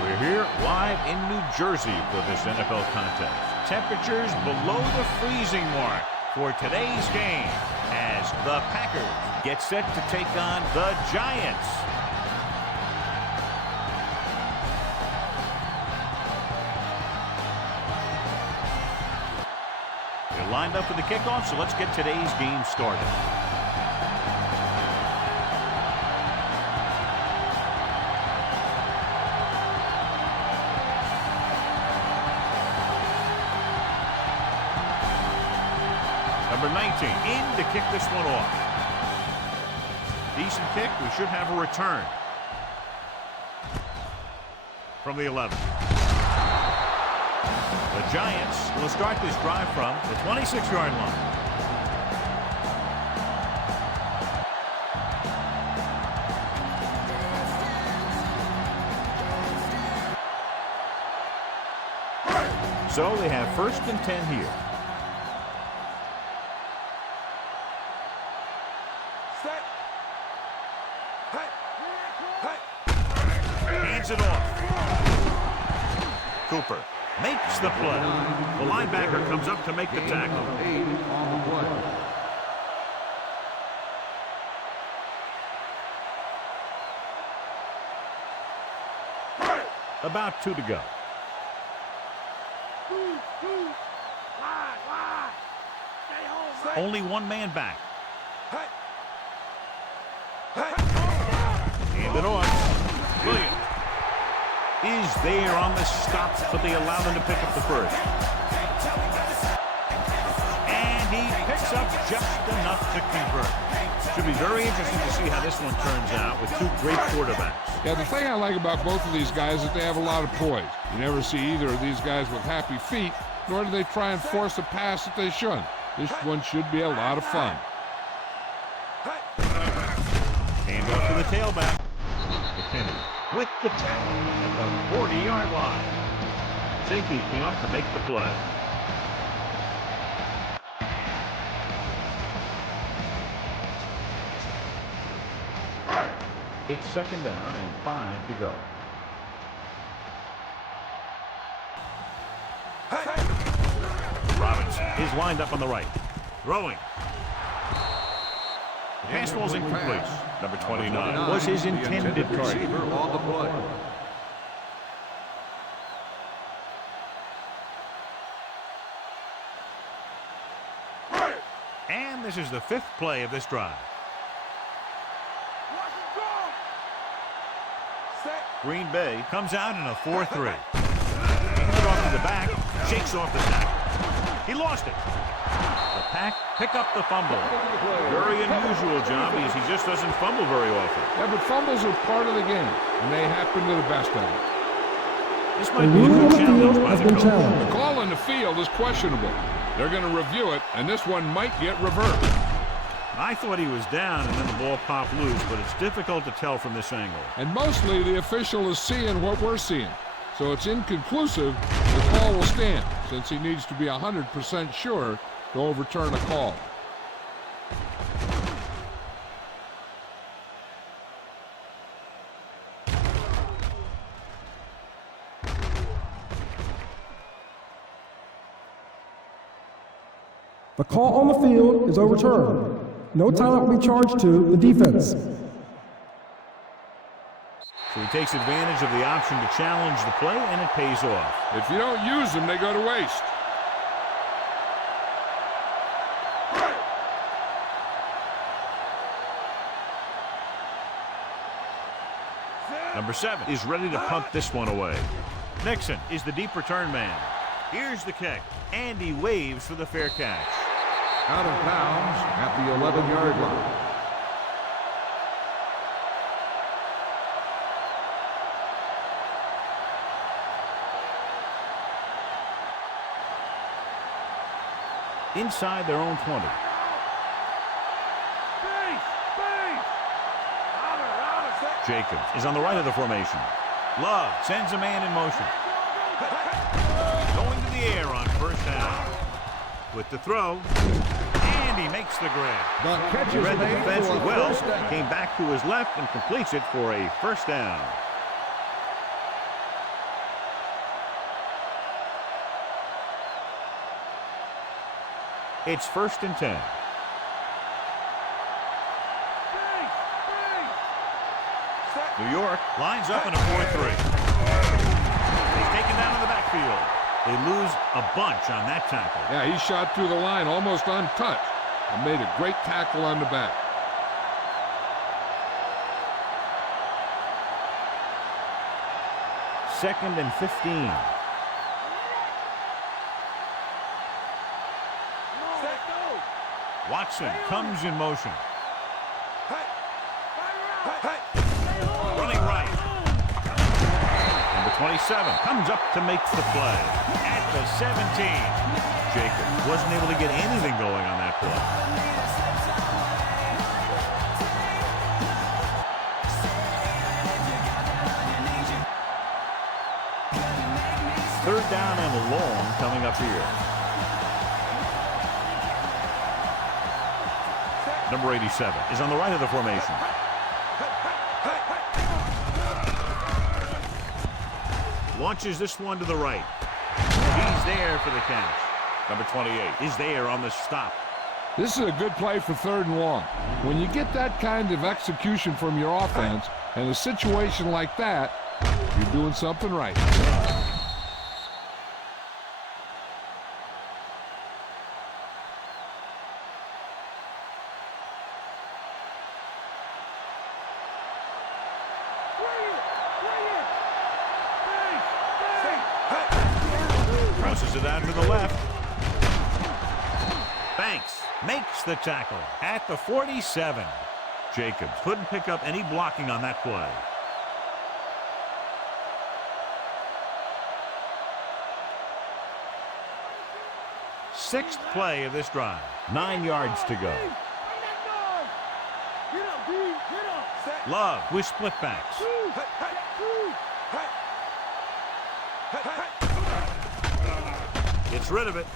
We're here live in New Jersey for this NFL contest. Temperatures below the freezing mark for today's game as the Packers get set to take on the Giants. They're lined up for the kickoff, so let's get today's game started. Number 19 in to kick this one off. Decent kick. We should have a return from the 11. The Giants will start this drive from the 26-yard line. So they have 1st and 10 here. Hands it off. Cooper makes the play. The linebacker comes up to make the tackle. About 2 to go. Only one man back. Hand it off. Williams is there on the stop, but they allow them to pick up the first. And he picks up just enough to convert. Should be very interesting to see how this one turns out with 2 great quarterbacks. Yeah, the thing I like about both of these guys is they have a lot of poise. You never see either of these guys with happy feet, nor do they try and force a pass that they shouldn't. This one should be a lot of fun. Hand off to the tailback. McKinney with the tackle at the 40-yard line. Safety came up to make the play. It's 2nd down and 5 to go. Robinson is lined up on the right. Throwing. The pass ball's incomplete. Number 29 was his intended target. On the play. And this is the 5th play of this drive. Green Bay comes out in a 4-3. Hands it off to the back, shakes off the tackle. He lost it. The Pack pick up the fumble. Very unusual job because he just doesn't fumble very often. Yeah, but fumbles are part of the game, and they happen to the best of them. This might be a good challenge by the coach. The call on the field is questionable. They're going to review it, and this one might get reversed. I thought he was down and then the ball popped loose, but it's difficult to tell from this angle. And mostly the official is seeing what we're seeing. So it's inconclusive. The call will stand since he needs to be 100% sure to overturn a call. The call on the field is overturned. No timeout will be charged to the defense. So he takes advantage of the option to challenge the play, and it pays off. If you don't use them, they go to waste. Number 7 is ready to punt this one away. Nixon is the deep return man. Here's the kick, and he waves for the fair catch. Out of bounds at the 11-yard line. Inside their own 20. Jacobs is on the right of the formation. Love sends a man in motion. Going to the air on 1st down. With the throw, and he makes the grab. The catch He is read the made defense for a well, first down. came back to his left and completes it for a 1st down. It's 1st and 10. New York lines up in a 4-3. He's taken down in the backfield. They lose a bunch on that tackle. Yeah, he shot through the line almost untouched and made a great tackle on the back. Second and 15. Watson comes in motion. Running right. Number 27 comes up to make the play. At the 17. Jacobs wasn't able to get anything going on that play. Third down and long coming up here. Number 87 is on the right of the formation. Launches this one to the right. He's there for the catch. Number 28 is there on the stop. This is a good play for 3rd and long. When you get that kind of execution from your offense and a situation like that, you're doing something right. Crosses it out to the left. Banks makes the tackle at the 47. Jacobs couldn't pick up any blocking on that play. Sixth play of this drive. 9 yards to go. Love with split backs. Gets rid of it.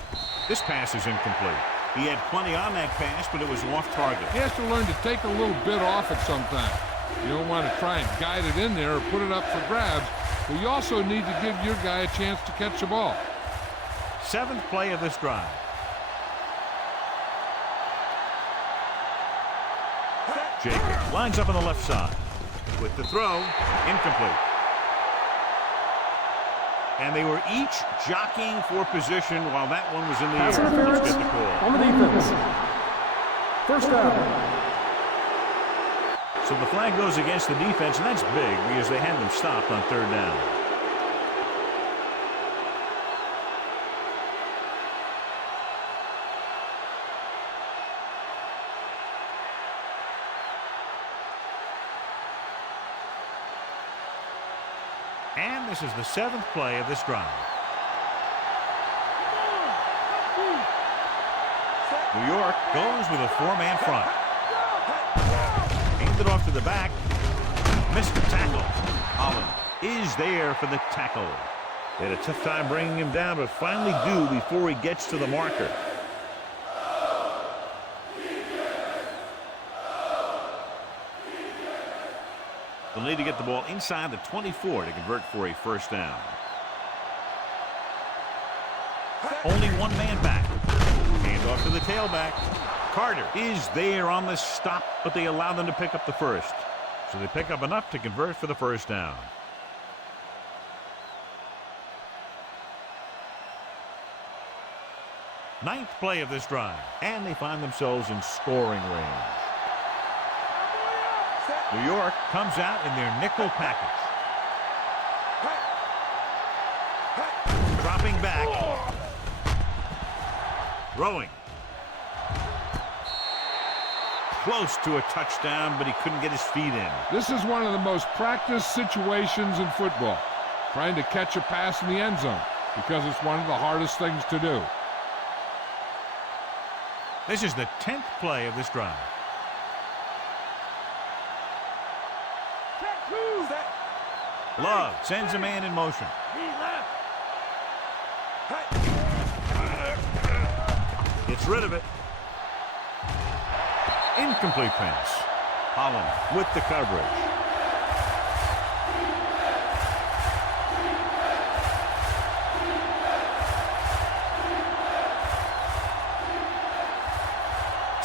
This pass is incomplete. He had plenty on that pass, but it was off target. He has to learn to take a little bit off it sometimes. You don't want to try and guide it in there or put it up for grabs, but you also need to give your guy a chance to catch the ball. 7th play of this drive. Jacobs lines up on the left side. With the throw, incomplete. And they were each jockeying for position while that one was in the Pass air. interference Let's get the call. on the defense. First down. So the flag goes against the defense, and that's big because they had them stopped on 3rd down. And this is the 7th play of this drive. New York goes with a 4-man front. Aimed it off to the back. Missed the tackle. Holland is there for the tackle. They had a tough time bringing him down, but finally do before he gets to the marker. They'll need to get the ball inside the 24 to convert for a first down. Only one man back. Hand off to the tailback. Carter is there on the stop, but they allow them to pick up the first. So they pick up enough to convert for the first down. Ninth play of this drive, and they find themselves in scoring range. New York comes out in their nickel package. Dropping back. Throwing. Close to a touchdown, but he couldn't get his feet in. This is one of the most practiced situations in football, trying to catch a pass in the end zone, because it's one of the hardest things to do. This is the 10th play of this drive. Love sends a man in motion. Gets rid of it. Incomplete pass. Holland with the coverage.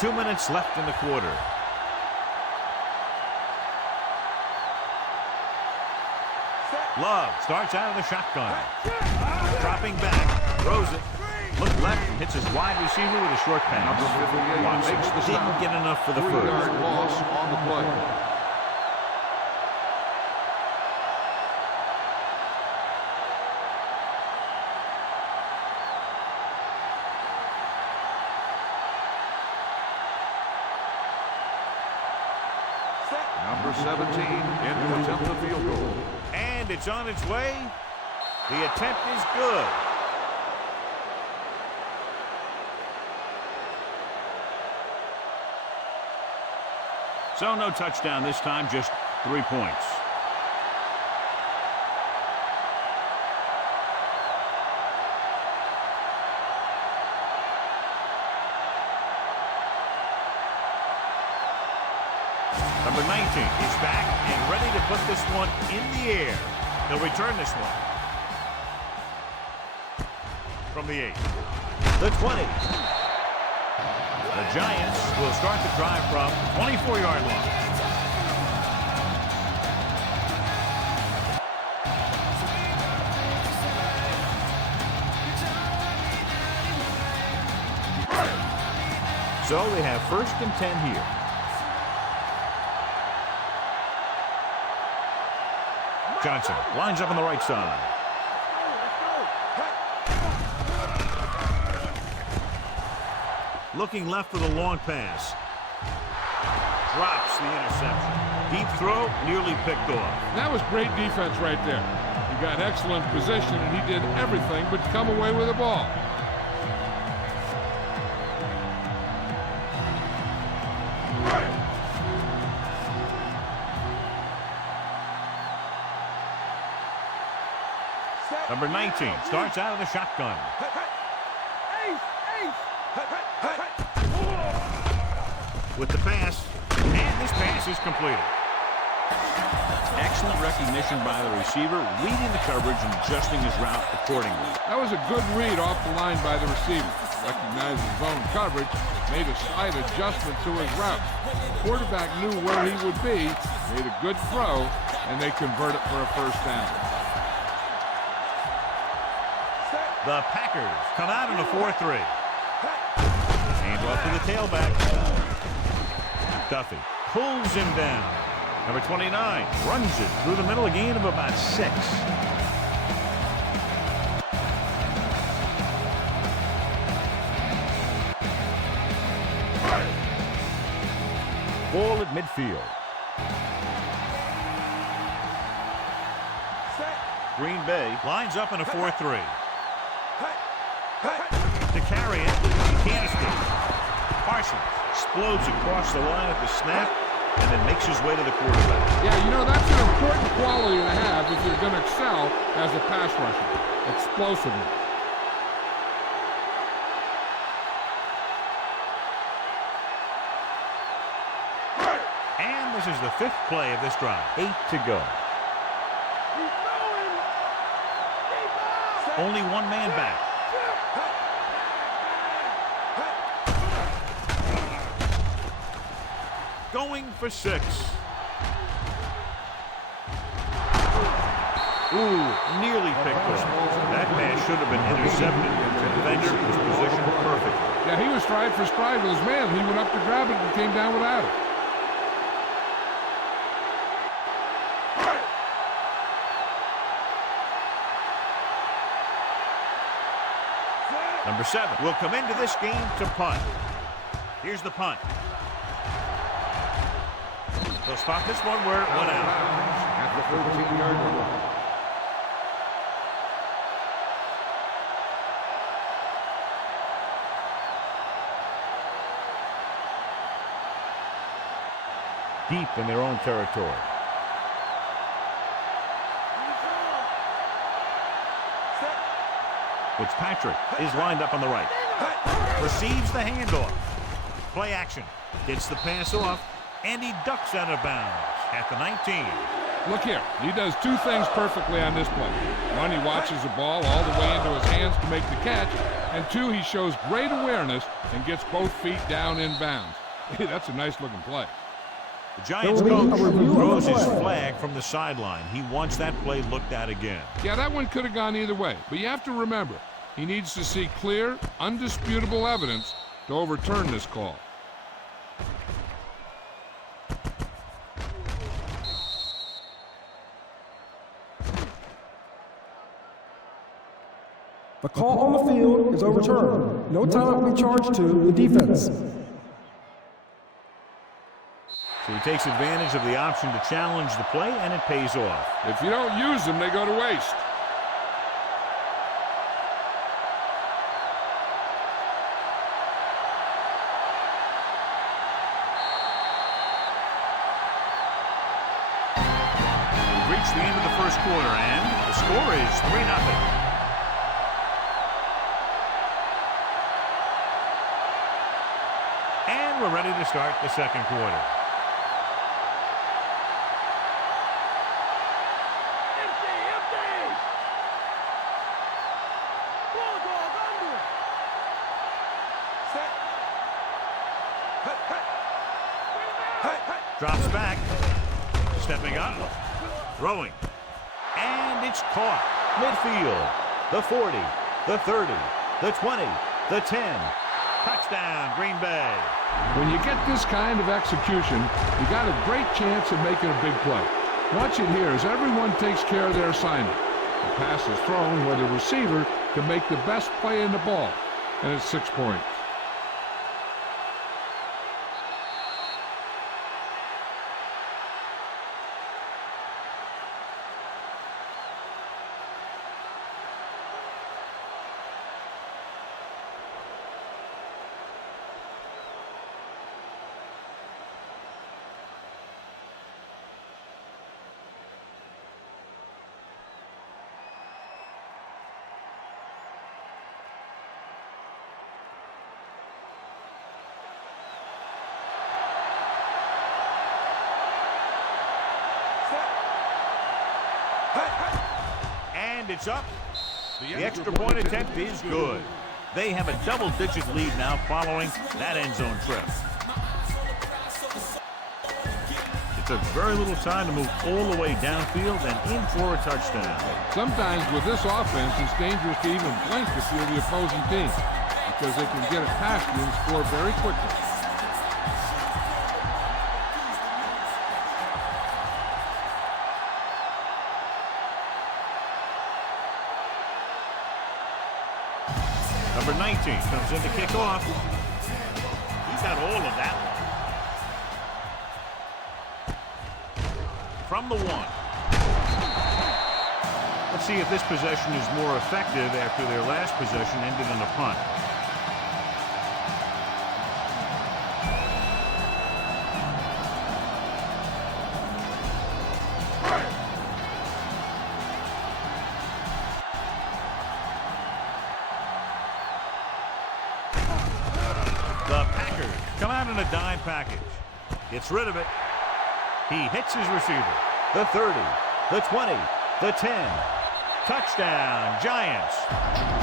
2 minutes left in the quarter. Love starts out of the shotgun. Dropping back, throws it. Look left, hits his wide receiver with a short pass. Number 58 makes the stop. Didn't get enough for the first. 3-yard loss on the play. Number 17 in to attempt the field goal. And it's on its way. The attempt is good. So no touchdown this time, just 3 points. Number 19 is back and ready to put this one in the air. He'll return this one. From the 8. The 20. The Giants will start the drive from 24-yard line. So they have 1st and 10 here. Johnson lines up on the right side. Looking left for the long pass. Drops the interception. Deep throw, nearly picked off. That was great defense right there. He got excellent position, and he did everything but come away with the ball. Number 19 starts out of the shotgun. With the pass, and this pass is completed. Excellent recognition by the receiver, reading the coverage and adjusting his route accordingly. That was a good read off the line by the receiver. Recognized his own coverage, made a slight adjustment to his route. The quarterback knew where he would be, made a good throw, and they convert it for a 1st down. The Packers come out in a 4-3. Hand off to the tailback. Duffy pulls him down. Number 29 runs it through the middle, a gain of about 6. Ball at midfield. Green Bay lines up in a 4-3. To carry it, he can't escape. Parsons explodes across the line at the snap and then makes his way to the quarterback. Yeah, you know, that's an important quality to have if you're going to excel as a pass rusher. Explosiveness. And this is the 5th play of this drive. 8 to go. Only one man back. Going for 6. Ooh, nearly picked off. That pass should have been intercepted. The defender was positioned perfectly. Yeah, he was stride for stride with his man. He went up to grab it and came down without it. Number 7 will come into this game to punt. Here's the punt. They'll spot this one where it went out. At the 13-yard line. Deep in their own territory. Fitzpatrick is lined up on the right. Receives the handoff. Play action. Gets the pass off. And he ducks out of bounds at the 19. Look here, he does two things perfectly on this play. One, he watches the ball all the way into his hands to make the catch, and two, he shows great awareness and gets both feet down in bounds. Hey, that's a nice-looking play. The Giants coach throws his flag from the sideline. He wants that play looked at again. Yeah, that one could have gone either way, but you have to remember, he needs to see clear, undisputable evidence to overturn this call. The call on the field is overturned. No timeout will be charged to the defense. So he takes advantage of the option to challenge the play, and it pays off. If you don't use them, they go to waste. We've reached the end of the first quarter, and the score is 3-0. And we're ready to start the second quarter. Drops back, stepping up, throwing, and it's caught. Midfield, the 40, the 30, the 20, the 10. Touchdown, Green Bay. When you get this kind of execution, you got a great chance of making a big play. Watch it here as everyone takes care of their assignment. The pass is thrown where the receiver can make the best play in the ball, and it's 6 points. And it's up. The extra point attempt is good. They have a double-digit lead now following that end zone trip. It took very little time to move all the way downfield and in for a touchdown. Sometimes with this offense, it's dangerous to even blink if you're the opposing team because they can get it past you and score very quickly. Number 19 comes in to kick off. He's got all of that one. From the 1. Let's see if this possession is more effective after their last possession ended in a punt. The Packers come out in a dime package. Gets rid of it. He hits his receiver. The 30, the 20, the 10. Touchdown, Giants.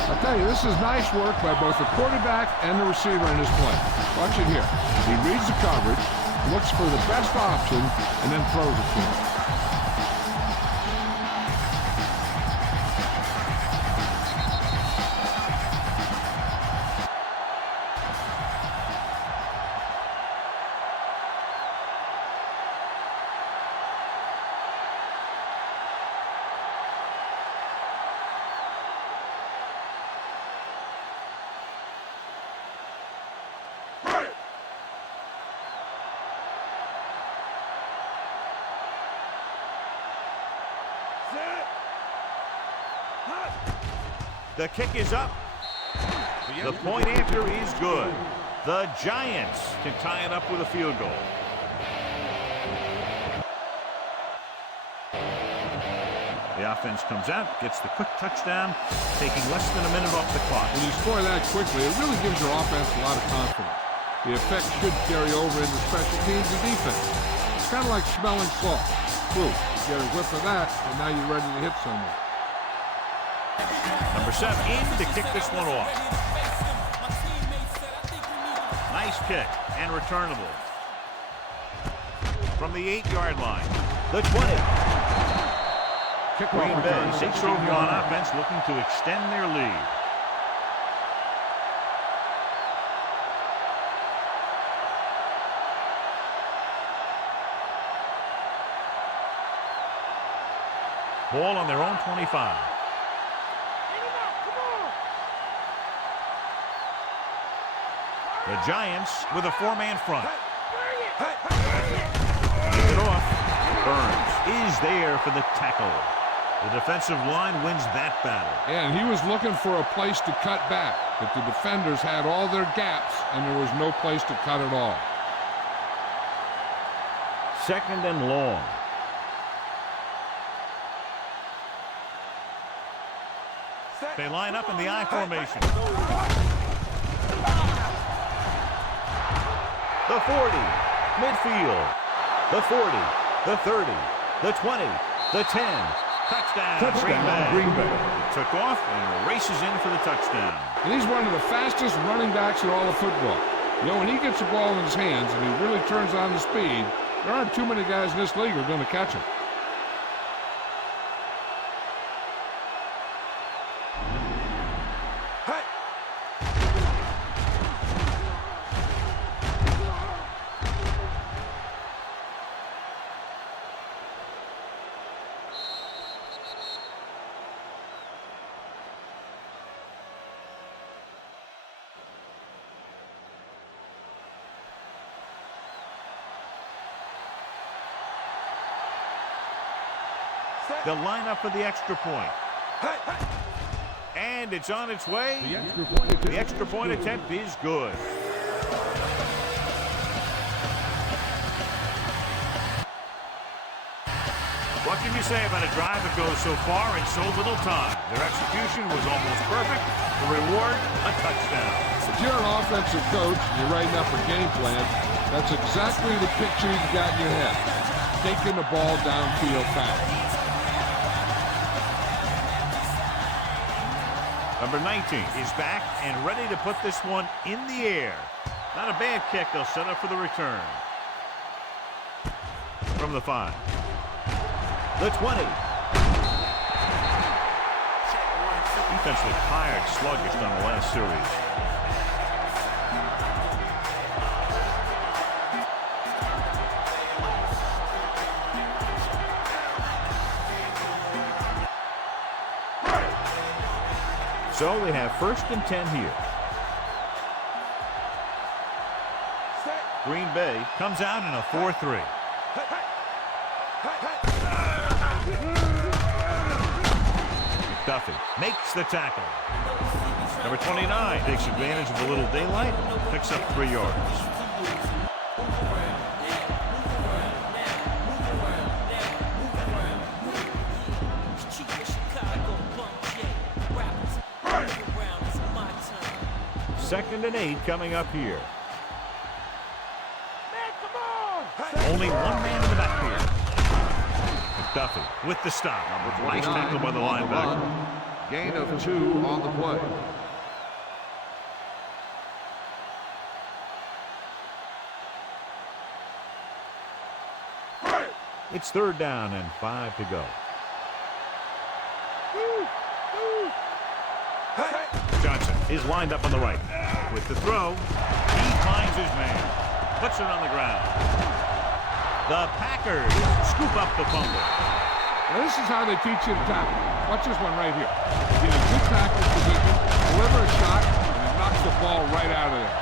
I'll tell you, this is nice work by both the quarterback and the receiver in this play. Watch it here. He reads the coverage, looks for the best option, and then throws it to him. The kick is up. The point after is good. The Giants can tie it up with a field goal. The offense comes out, gets the quick touchdown, taking less than a minute off the clock. When you score that quickly, it really gives your offense a lot of confidence. The effect should carry over into special teams and defense. It's kind of like smelling salt. Proof. Get a whiff of that, and now you're ready to hit someone. Number 7 in to kick this one off. Nice kick and returnable. From the 8-yard line. The 20. Green Bay takes over on offense, looking to extend their lead. Ball on their own 25. The Giants with a 4-man front. Keep it off. Burns is there for the tackle. The defensive line wins that battle. And he was looking for a place to cut back, but the defenders had all their gaps, and there was no place to cut at all. 2nd and long. They line up in the I formation. The 40, midfield. The 40, the 30, the 20, the 10. Touchdown, Green Bay. Took off and races in for the touchdown. And he's one of the fastest running backs in all of football. You know, when he gets the ball in his hands and he really turns on the speed, there aren't too many guys in this league who are going to catch him. They'll line up for the extra point. And it's on its way. The extra point attempt is good. What can you say about a drive that goes so far in so little time? Their execution was almost perfect. The reward, a touchdown. If you're an offensive coach and you're writing up a game plan, that's exactly the picture you've got in your head. Taking the ball downfield fast. Number 19 is back and ready to put this one in the air. Not a bad kick. They'll set up for the return. From the 5. The 20. Defense was tired, sluggish on the last series. So we have 1st and 10 here. Green Bay comes out in a 4-3. Duffy makes the tackle. Number 29 takes advantage of a little daylight, picks up 3 yards. Second and 8 coming up here. Only one man in the backfield. Duffy with the stop. Nice tackle by the linebacker. Gain of 2 on the play. It's 3rd down and 5 to go. Johnson is lined up on the right. With the throw, he finds his man. Puts it on the ground. The Packers scoop up the fumble. Now this is how they teach you to tackle. Watch this one right here. Get a good tackle position, deliver a shot, and it knocks the ball right out of there.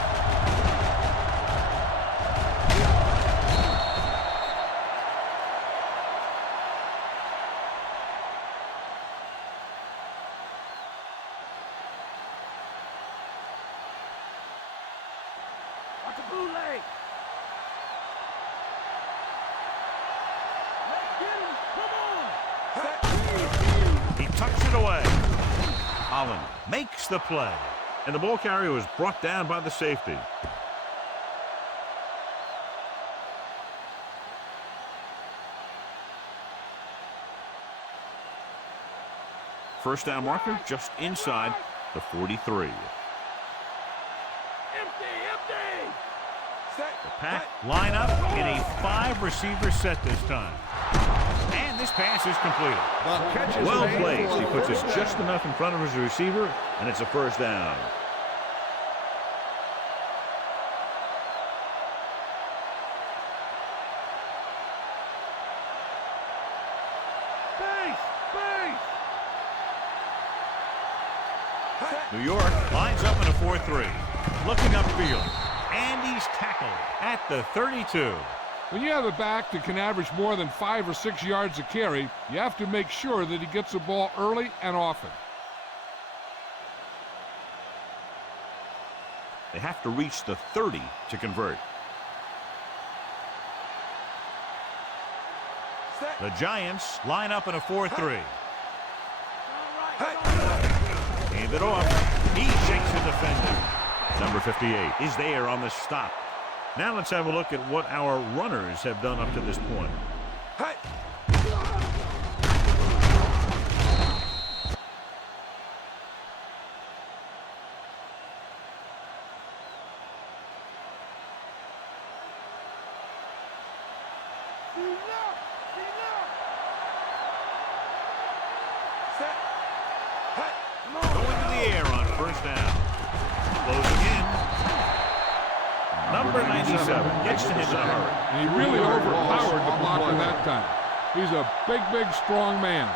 He tucks it away. Holland makes the play. And the ball carrier was brought down by the safety. First down marker just inside the 43. The Pack line up in a 5-receiver set this time. And this pass is completed. Well played. He puts it just enough in front of his receiver, and it's a first down. New York lines up in a 4-3. Looking upfield. And he's tackled at the 32. When you have a back that can average more than 5 or 6 yards a carry, you have to make sure that he gets the ball early and often. They have to reach the 30 to convert. The Giants line up in a 4-3. Hand it off. He shakes the defender. Number 58 is there on the stop. Now let's have a look at what our runners have done up to this point. Going to the air on first down. Closing in. Number 97 gets to him in a hurry. And he really overpowered the blocker that time. He's a big, big, strong man.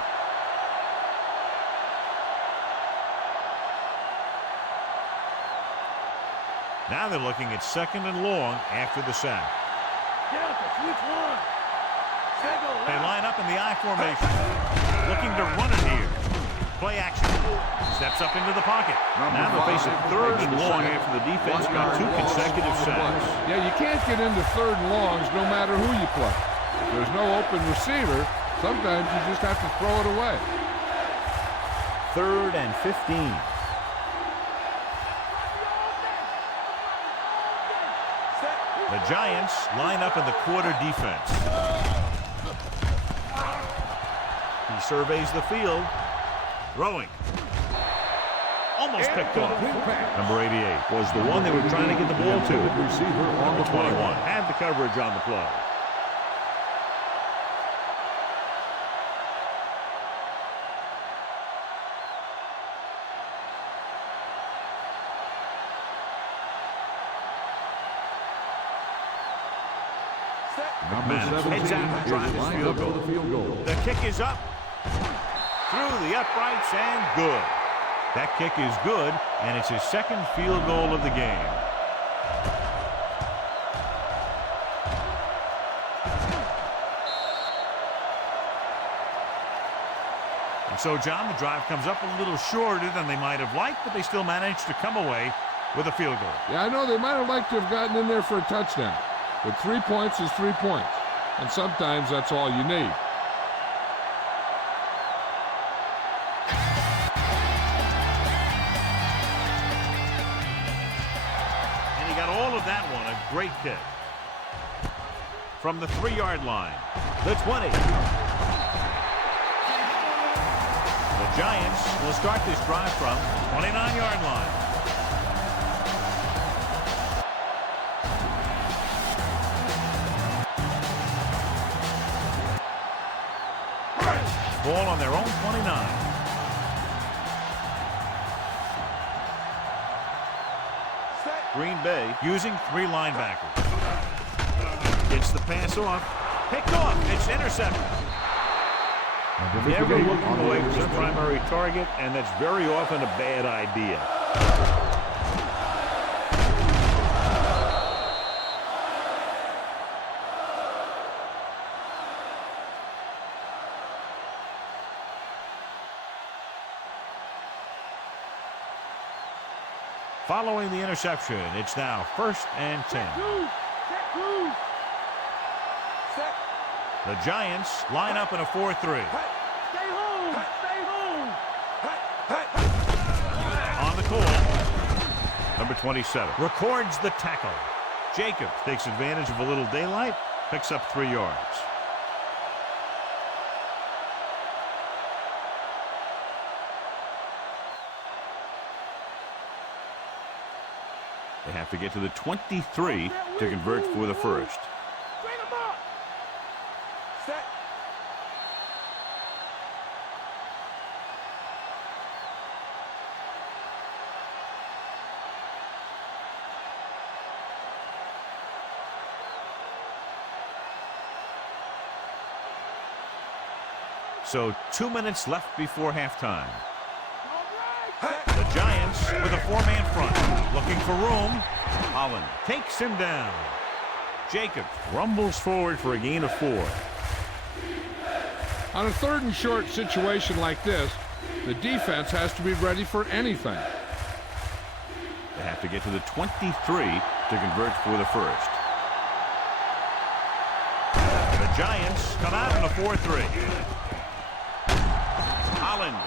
Now they're looking at second and long after the sack. They line up in the I formation. Looking to run it here. Play action. Steps up into the pocket. Now they'll face it third and long after the defense got 2 consecutive sacks. Yeah, you can't get into third and longs no matter who you play. There's no open receiver. Sometimes you just have to throw it away. 3rd and 15. The Giants line up in the quarter defense. He surveys the field. Throwing. Almost picked off. Number 88 was the one they were trying to get the ball to. Receiver on the 21 had the coverage on the play. Heads out to drive his field goal. The kick is up. Through the uprights and good. That kick is good, and it's his second field goal of the game. And so, John, the drive comes up a little shorter than they might have liked, but they still managed to come away with a field goal. Yeah, I know they might have liked to have gotten in there for a touchdown, but 3 points is 3 points, and sometimes that's all you need. That one, a great kick. From the 3-yard line, the 20. The Giants will start this drive from the 29-yard line. Ball on their own 29. Green Bay using 3 linebackers. Gets the pass off. Picked off. It's intercepted. Never looking away from his primary target, and that's very often a bad idea. Following the interception, it's now 1st and 10. The Giants line up in a 4-3. Stay home! Stay home! On the call, number 27 records the tackle. Jacobs takes advantage of a little daylight, picks up 3 yards. They have to get to the 23 to convert for the first. Bring him up. Set. So 2 minutes left before halftime. The Giants with a four-man front. Looking for room. Holland takes him down. Jacobs rumbles forward for a gain of 4. On a 3rd and short situation like this, the defense has to be ready for anything. They have to get to the 23 to convert for the first. The Giants come out in a 4-3. Holland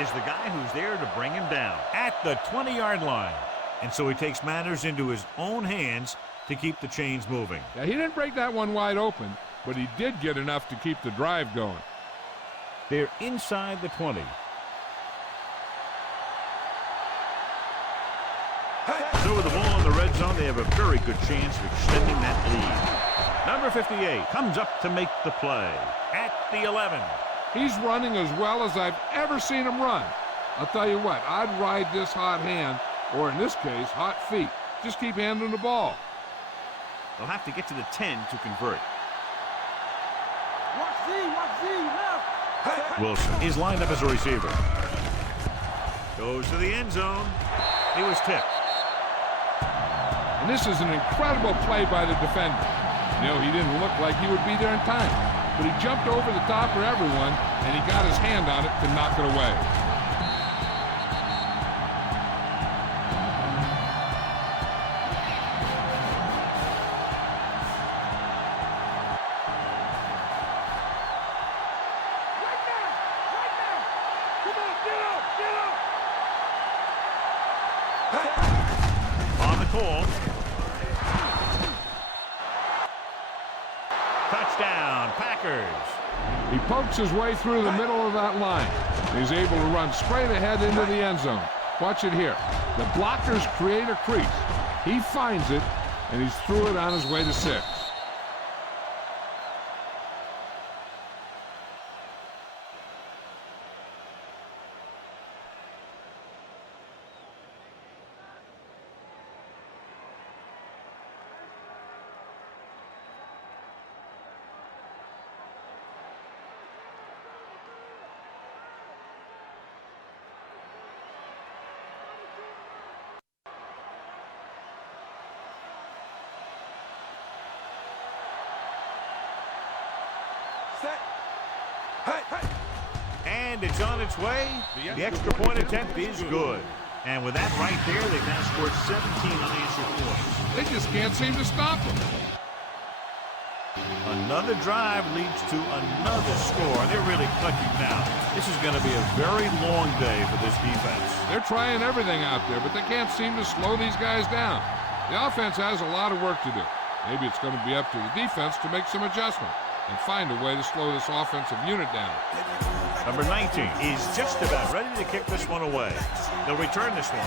is the guy who's there to bring him down at the 20-yard line. And so he takes matters into his own hands to keep the chains moving. Yeah, he didn't break that one wide open, but he did get enough to keep the drive going. They're inside the 20. So with the ball in the red zone, they have a very good chance of extending that lead. Number 58 comes up to make the play at the 11. He's running as well as I've ever seen him run. I'll tell you what, I'd ride this hot hand, or in this case, hot feet. Just keep handling the ball. They'll have to get to the 10 to convert. Watch Z, left. Wilson is lined up as a receiver. Goes to the end zone. He was tipped. And this is an incredible play by the defender. You know, he didn't look like he would be there in time, but he jumped over the top of everyone, and he got his hand on it to knock it away. On the call. Touchdown, Packers. He pokes his way through the middle of that line. He's able to run straight ahead into the end zone. Watch it here. The blockers create a crease. He finds it, and he's through it on his way to 6. And it's on its way. The extra point attempt is good. And with that right there, they've now scored 17 unanswered points. They just can't seem to stop him. Another drive leads to another score. They're really clicking now. This is going to be a very long day for this defense. They're trying everything out there, but they can't seem to slow these guys down. The offense has a lot of work to do. Maybe it's going to be up to the defense to make some adjustment and find a way to slow this offensive unit down. Number 19 is just about ready to kick this one away. They'll return this one.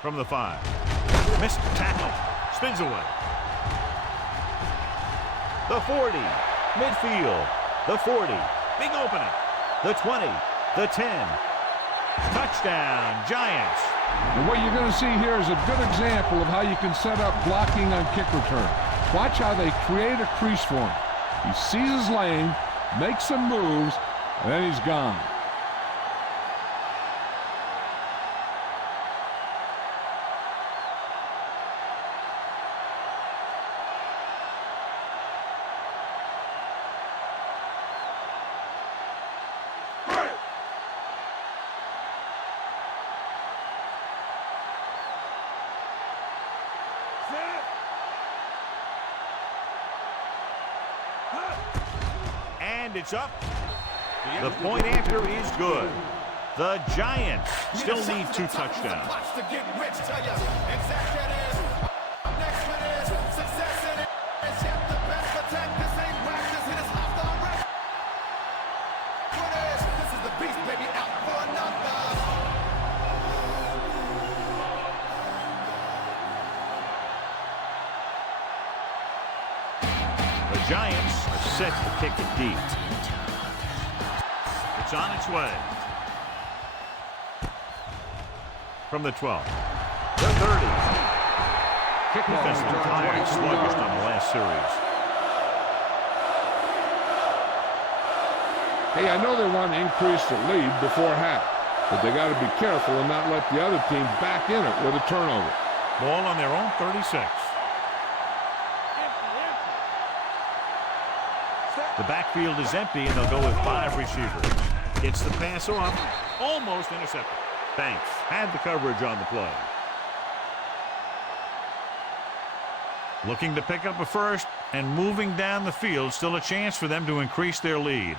From the 5. Missed tackle. Spins away. The 40. Midfield. The 40. Big opening. The 20. The 10. Touchdown, Giants. And what you're going to see here is a good example of how you can set up blocking on kick return. Watch how they create a crease for him. He sees his lane, makes some moves, and then he's gone. And it's up. The point after is good. The Giants still need 2 touchdowns. Giants are set to kick it deep. It's on its way. From the 12. The 30. Defense looked tired and sluggish on the last series. Hey, I know they want to increase the lead before half, but they got to be careful and not let the other team back in it with a turnover. Ball on their own 36. The backfield is empty, and they'll go with 5 receivers. Gets the pass off. Almost intercepted. Banks had the coverage on the play. Looking to pick up a first and moving down the field. Still a chance for them to increase their lead.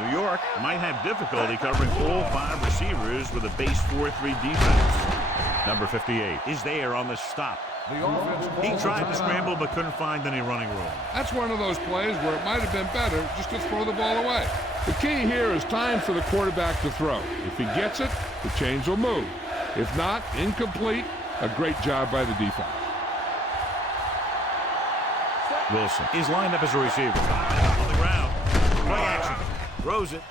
New York might have difficulty covering all 5 receivers with a base 4-3 defense. Number 58 is there on the stop. The offense He tried to scramble but couldn't find any running room. That's one of those plays where it might have been better just to throw the ball away. The key here is time for the quarterback to throw. If he gets it, the chains will move. If not, incomplete. A great job by the defense. Wilson is lined up as a receiver. On the ground. Play action. Throws it.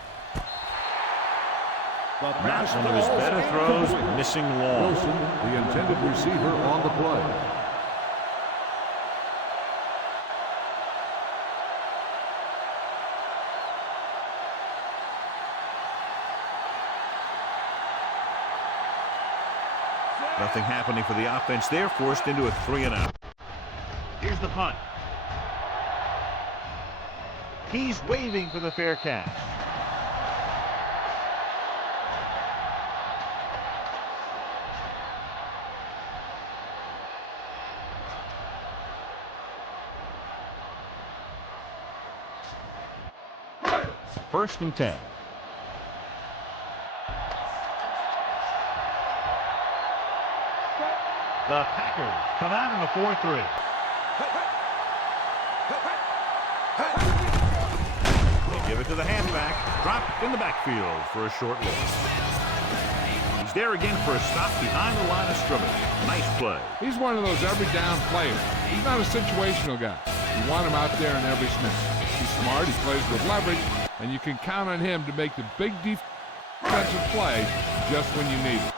Not one of his better throws. Missing long. Wilson, the intended receiver on the play. Nothing happening for the offense. They're forced into a 3-and-out. Here's the punt. He's waving for the fair catch. First and 10. The Packers come out in a 4-3. They give it to the halfback. Dropped in the backfield for a short loss. He's there again for a stop behind the line of scrimmage. Nice play. He's one of those every down players. He's not a situational guy. You want him out there in every snap. He's smart. He plays with leverage. And you can count on him to make the big defensive play just when you need it.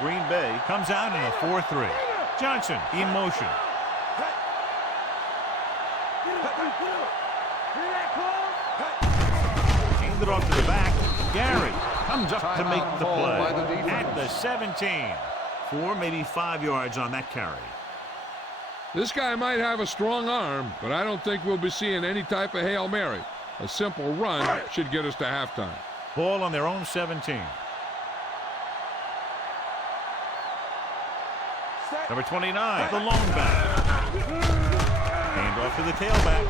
Green Bay comes out in a 4-3. Johnson in motion. Hand it off to the back. Gary comes up to make the play at the 17. 4, maybe 5 yards on that carry. This guy might have a strong arm, but I don't think we'll be seeing any type of Hail Mary. A simple run should get us to halftime. Ball on their own 17. Number 29, the lone back. Hand off to the tailback.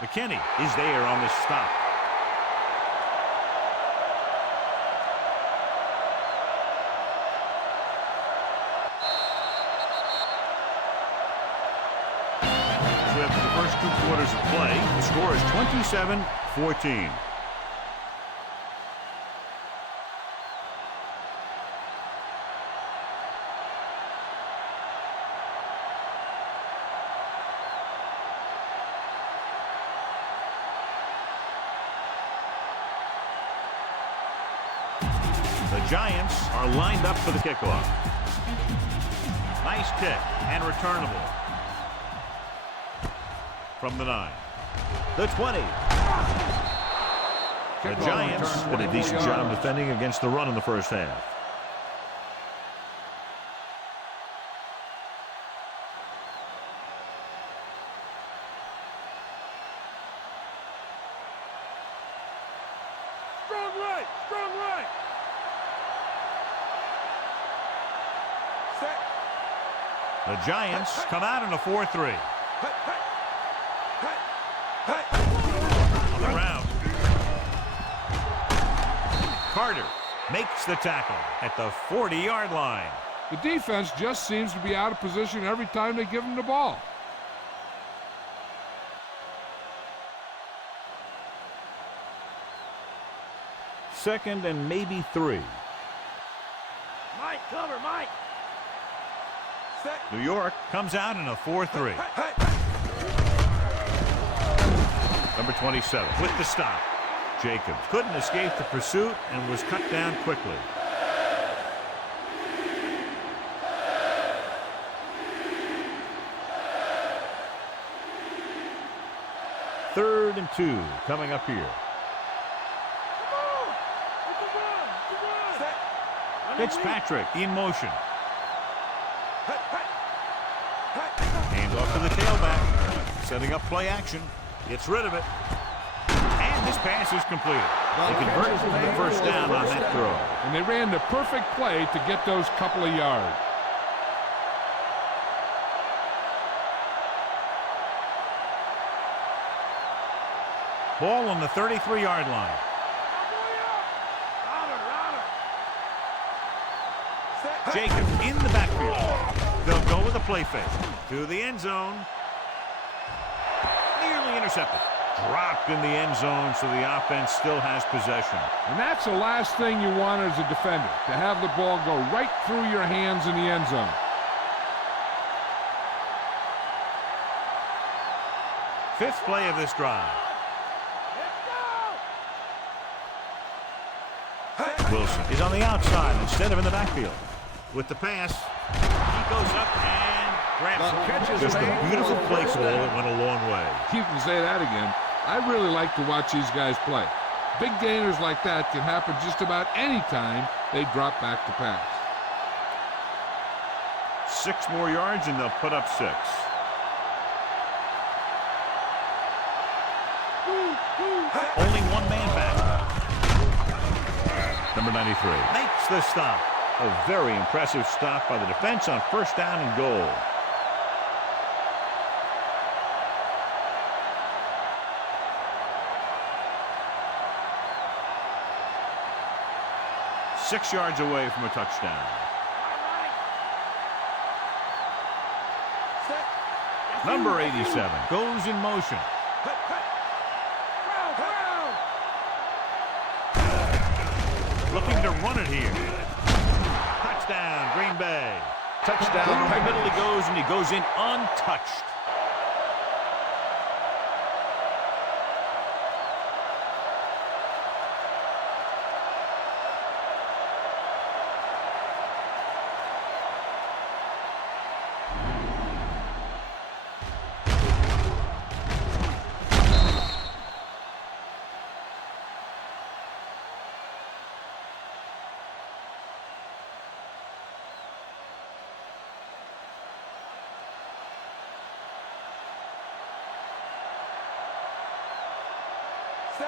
McKinney is there on the stop. So after the first 2 quarters of play, the score is 27-14. The Giants are lined up for the kickoff. Nice kick and returnable. From the 9. The 20. The Giants did a decent job defending against the run in the first half. Strong right, strong right. Set. The Giants come out in a 4-3. On the ground. Carter makes the tackle at the 40-yard line. The defense just seems to be out of position every time they give them the ball. 2nd and maybe 3. Mike, cover, Mike. New York comes out in a 4-3. Number 27 with the stop. Jacobs couldn't escape the pursuit and was cut down quickly. Third and 2 coming up here. Fitzpatrick in motion. Hand off to the tailback. Setting up play action. Gets rid of it. And this pass is completed. They convert to the first down on that throw. And they ran the perfect play to get those couple of yards. Ball on the 33-yard line. Jacobs in the backfield. They'll go with a play fake to the end zone. Nearly intercepted. Dropped in the end zone, so the offense still has possession. And that's the last thing you want as a defender, to have the ball go right through your hands in the end zone. Fifth play of this drive. Wilson is on the outside instead of in the backfield. With the pass, he goes up and grabs it. Just a beautiful play call that went a long way. You can say that again. I really like to watch these guys play. Big gainers like that can happen just about any time they drop back to pass. 6 more yards and they'll put up 6. Only one man back. Number 93 makes the stop. A very impressive stop by the defense on first down and goal. Six yards away from a touchdown. Number 87 goes in motion. Looking to run it here. Touchdown, Green Bay. Touchdown. Through the middle he goes, and he goes in untouched.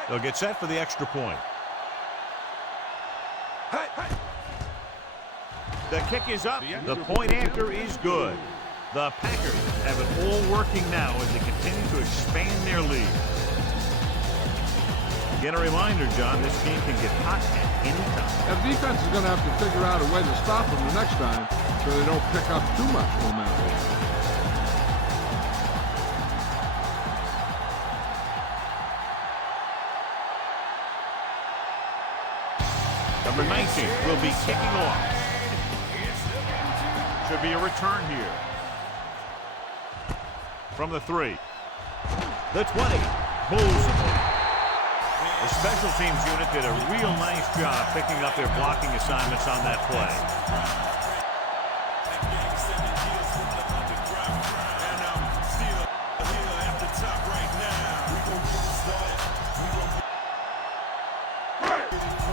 They'll get set for the extra point. The kick is up. The point after is good. The Packers have it all working now as they continue to expand their lead. Again, a reminder, John, this game can get hot at any time. The defense is going to have to figure out a way to stop them the next time so they don't pick up too much momentum. Number 19 will be kicking off. Should be a return here. From the 3. The 20. Pulls the ball. The special teams unit did a real nice job picking up their blocking assignments on that play.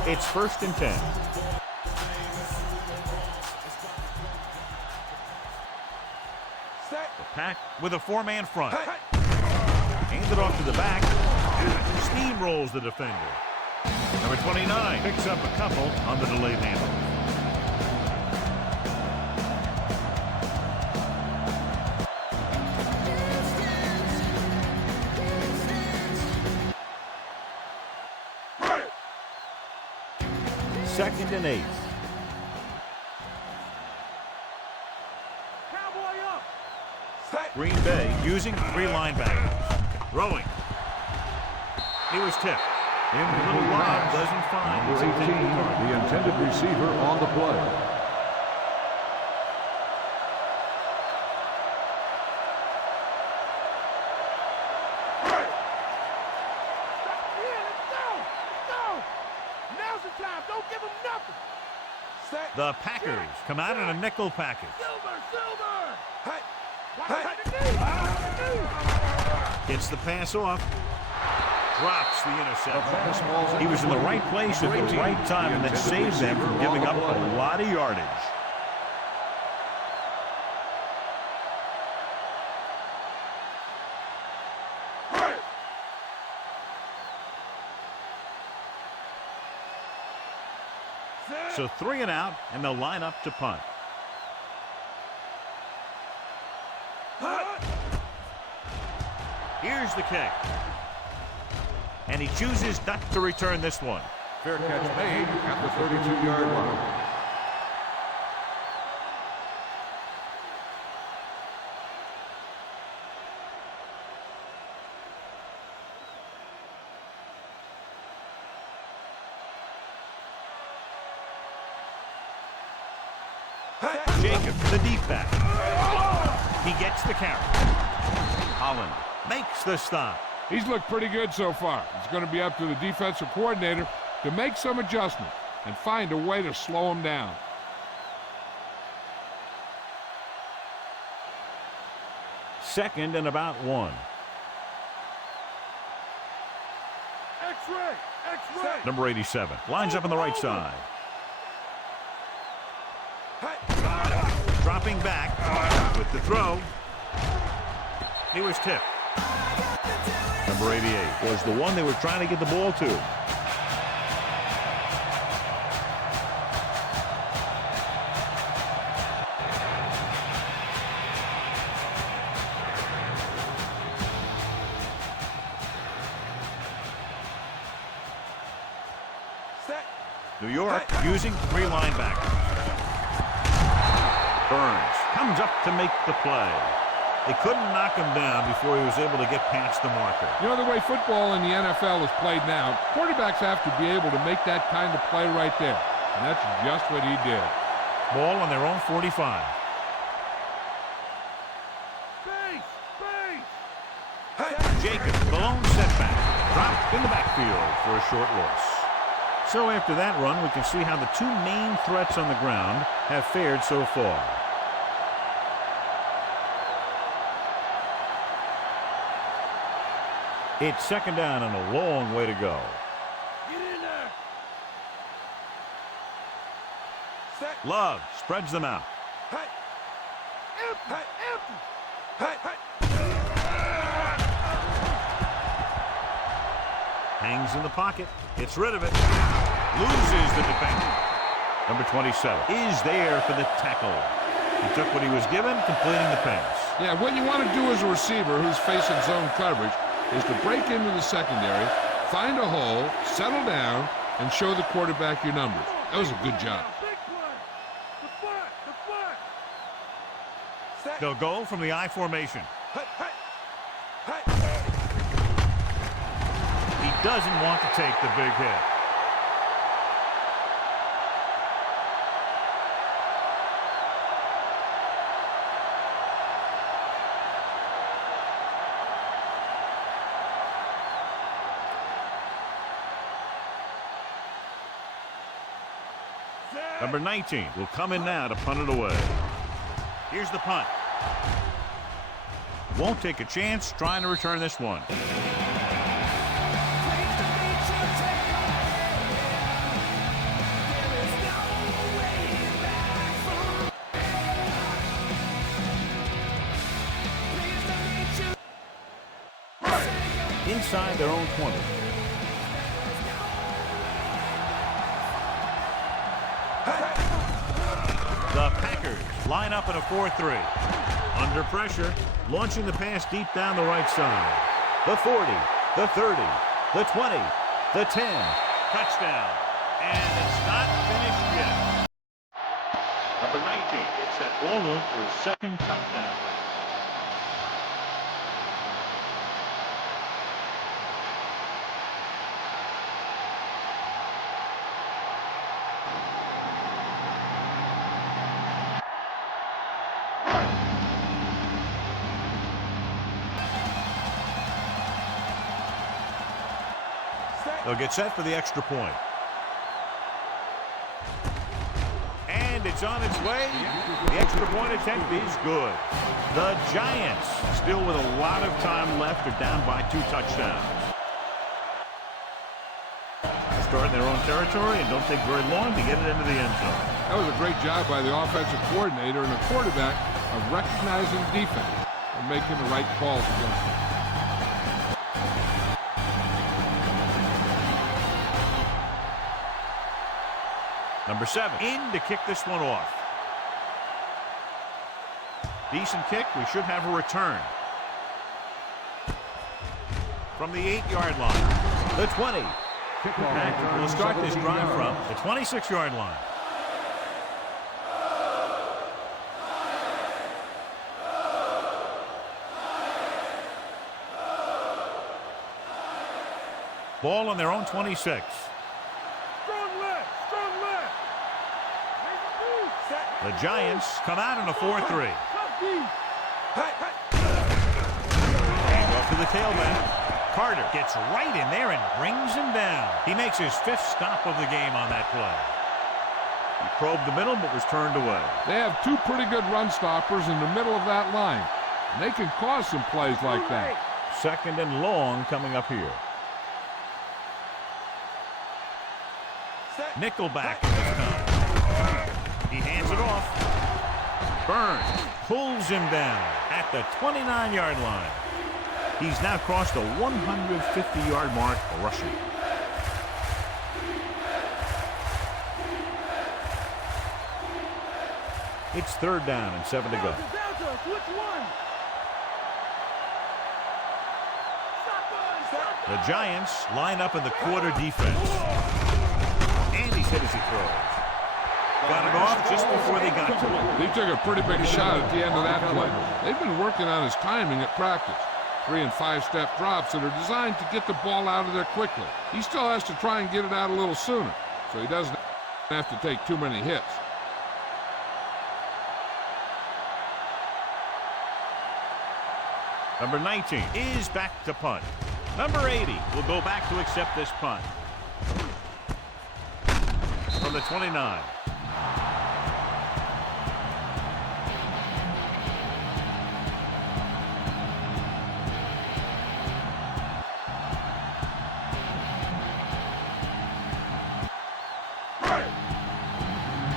It's 1st and 10. The Pack with a 4-man front. Hands it off to the back. Steamrolls the defender. Number 29 picks up a couple on the delayed handle. Second and 8. Cowboy up. Green Bay using 3 linebackers. Throwing. He was tipped. Incomplete Rob pass. doesn't find Number 18, the intended receiver on the play. Now's the time. Don't give him nothing. The Packers come out in a nickel package. Gets the pass off. Drops the interception. He was in the right place at the right time, and that saved them from giving up a lot of yardage. So 3 and out, and they'll line up to punt. Here's the kick. And he chooses not to return this one. Fair catch made at the 32-yard line. Jacob, the deep back. He gets the carry. Holland makes the stop. He's looked pretty good so far. It's going to be up to the defensive coordinator to make some adjustments and find a way to slow him down. Second and about 1. X-ray! X-ray! Number 87 lines up on the right side. Dropping back with the throw. He was tipped. Number 88 was the one they were trying to get the ball to. New York using 3 linebackers. Burns comes up to make the play. They couldn't knock him down before he was able to get past the marker. You know, the way football in the NFL is played now, quarterbacks have to be able to make that kind of play right there. And that's just what he did. Ball on their own 45. Jacob, the lone setback. Dropped in the backfield for a short loss. So after that run, we can see how the 2 main threats on the ground have fared so far. It's second down and a long way to go. Get in there! Love spreads them out. Empty! Hangs in the pocket. Gets rid of it. Loses the defender. Number 27 is there for the tackle. He took what he was given, completing the pass. Yeah, what you want to do as a receiver who's facing zone coverage is to break into the secondary, find a hole, settle down, and show the quarterback your numbers. That was a good job. Big play! The flat! They'll go from the I formation. He doesn't want to take the big hit. Number 19 will come in now to punt it away. Here's the punt. Won't take a chance trying to return this one. Inside their own 20. The Packers line up in a 4-3. Under pressure, launching the pass deep down the right side. The 40, the 30, the 20, the 10. Touchdown. And it's not finished yet. Number 19 gets that ball in for his second touchdown. They'll get set for the extra point. And it's on its way. The extra point attempt is good. The Giants, still with a lot of time left, are down by 2 touchdowns. Start in their own territory and don't take very long to get it into the end zone. That was a great job by the offensive coordinator and the quarterback of recognizing defense and making the right calls against them. Number 7 in to kick this one off. Decent kick. We should have a return. From the 8-yard line. The 20. We'll start this drive from the 26-yard line. Ball on their own 26. Strong left. Strong left. The Giants come out in a 4-3. Handoff to the tailback. Carter gets right in there and brings him down. He makes his 5th stop of the game on that play. He probed the middle but was turned away. They have 2 pretty good run stoppers in the middle of that line, and they can cause some plays like that. 2nd and long coming up here. Nickelback this time. He hands it off. Burns pulls him down at the 29-yard line. He's now crossed the 150-yard mark rushing. It's 3rd down and 7 to go. The Giants line up in the quarter defense. And he's hit as he throws. Got it off just before they got to him. He took a pretty big shot at the end of that play. They've been working on his timing at practice. 3- and 5-step drops that are designed to get the ball out of there quickly. He still has to try and get it out a little sooner, so he doesn't have to take too many hits. Number 19 is back to punt. Number 80 will go back to accept this punt. From the 29.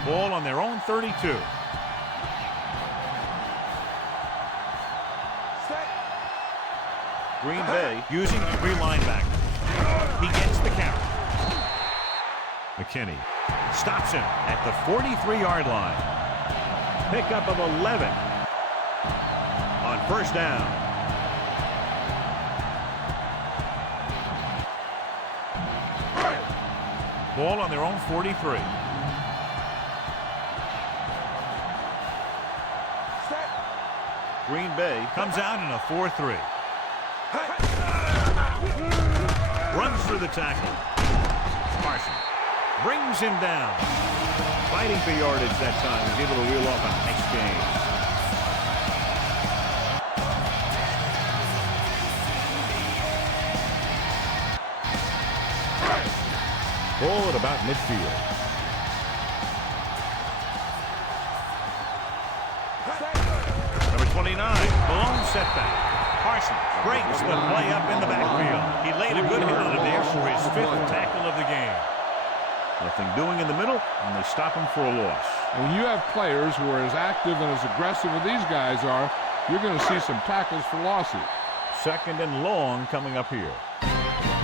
Ball on their own 32. Green Bay using 3 linebackers. He gets the count. McKinney stops him at the 43-yard line. Pickup of 11 on 1st down. Ball on their own 43. Green Bay comes out in a 4-3. Runs through the tackle. Carson brings him down. Fighting for yardage that time. He's able to reel off a nice gain. Ball at about midfield. Number 29, blown setback. Carson breaks the play up in the backfield. He laid a good hit on it there for his 5th tackle of the game. Nothing doing in the middle, and they stop him for a loss. And when you have players who are as active and as aggressive as these guys are, you're going to see some tackles for losses. 2nd and long coming up here.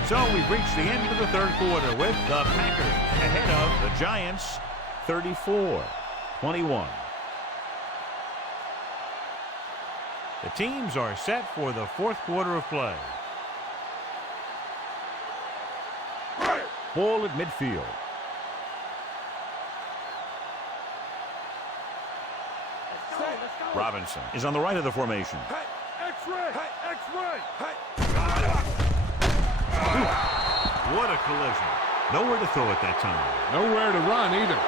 So we've reached the end of the 3rd quarter with the Packers ahead of the Giants 34-21. The teams are set for the 4th quarter of play. Ball at midfield. Robinson is on the right of the formation. X-ray! X-ray! What a collision. Nowhere to throw at that time. Nowhere to run either.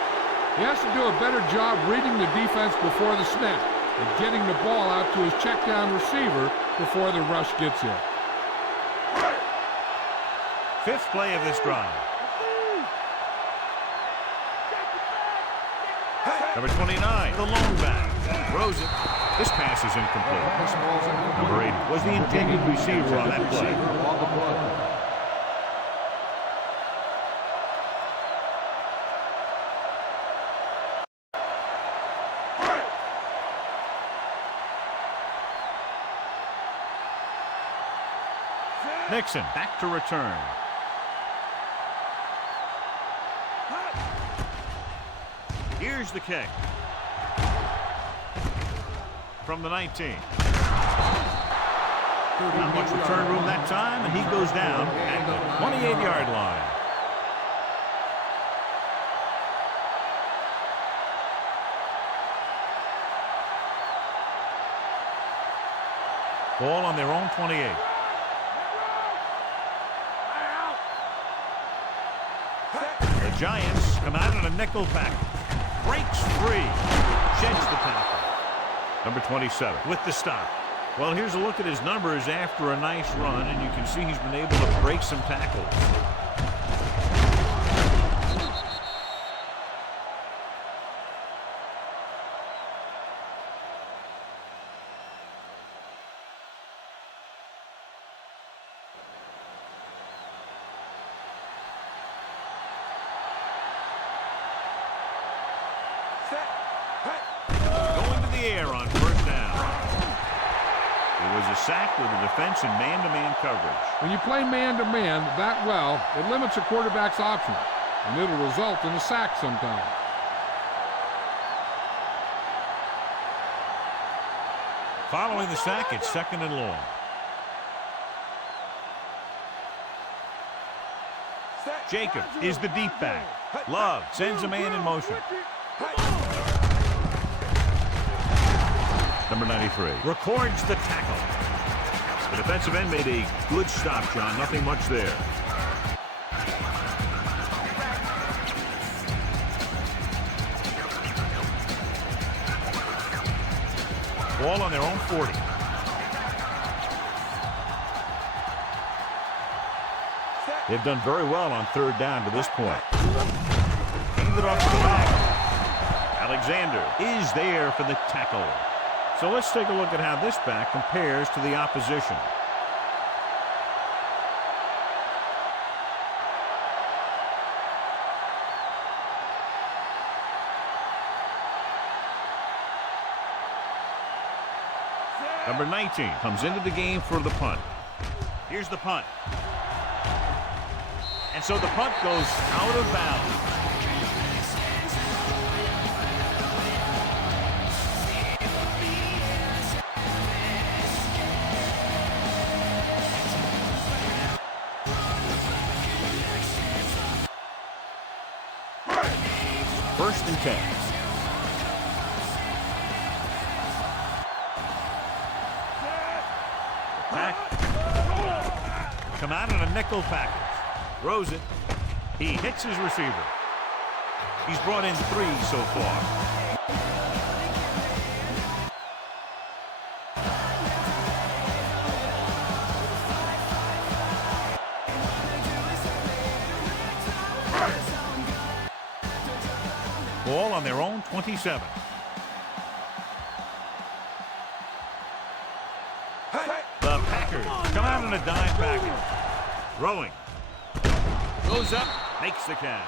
He has to do a better job reading the defense before the snap and getting the ball out to his check down receiver before the rush gets here. fifth play of this drive. Number 29, the lone back. Throws it. This pass is incomplete. Number 80 was the intended receiver on that play. Nixon back to return. Here's the kick. From the 19. Not much return room that time, and he goes down at the 28-yard line. Ball on their own 28. The Giants come out in a nickel package. Breaks free. Sheds the tackle. Number 27 with the stop. Well, here's a look at his numbers after a nice run, and you can see he's been able to break some tackles. Going to the air on first down. It was a sack with the defense in man-to-man coverage. When you play man-to-man that well, it limits a quarterback's options, and it'll result in a sack sometimes. Following the sack, it's second and long. Jacob is the deep back. Love sends a man in motion. Number 93 records the tackle. The defensive end made a good stop, John. Nothing much there. Ball on their own 40. They've done very well on third down to this point. Handed off to the back. Alexander is there for the tackle. So let's take a look at how this back compares to the opposition. Number 19 comes into the game for the punt. Here's the punt. And so the punt goes out of bounds. First and 10. Pack. Come out in a nickel package. Throws it. He hits his receiver. He's brought in 3 so far. Ball on their own 27. The Packers come out in a dime package. Throwing. Goes up, makes the catch.